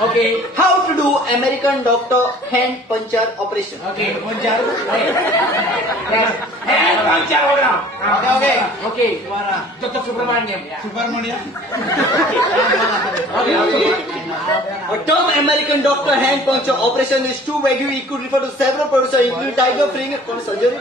Okay. How to do American doctor hand puncture operation? Okay. Puncture. Hand puncture होगा. Okay. Okay. Dr. Subramaniam. A term American doctor hand puncture operation is too vague. It could refer to several procedures, including tiger finger surgery.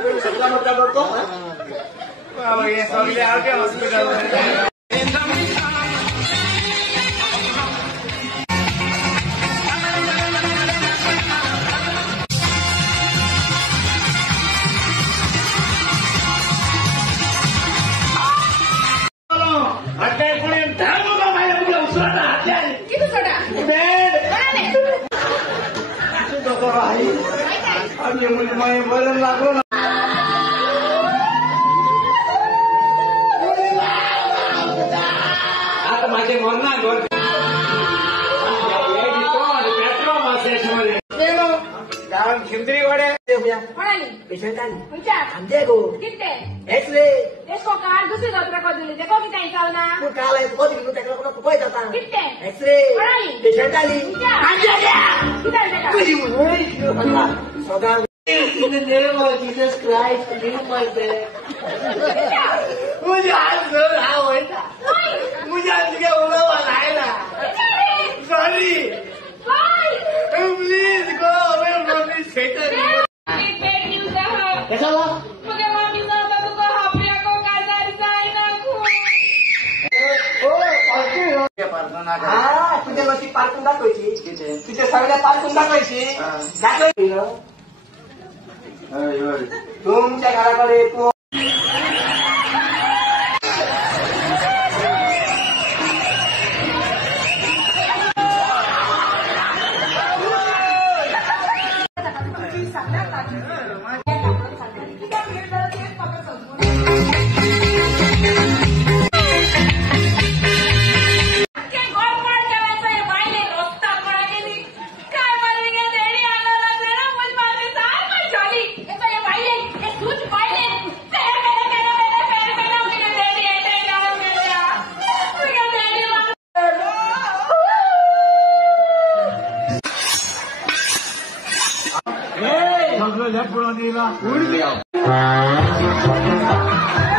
आता माझे मरणार घर कारण खिंदरी वडे patient अंधेगो x ray काल x ray patient आली In the name of Jesus Christ, give my back. मुझे हाथ जोड़ रहा हो ना, मुझे आज के उड़ा वाला है ना. Sorry. Please go away from this Satan. कैसा हुआ? मुझे मामी साहब तो कहा प्रिया को कैसा रिजाइन रखूं. तुझ्या गोष्टी पार्कून दाखवायची. तुझ्या सगळ्या पार्कून दाखवायची. दाखवायची. तुमच्या घराकडे Hey!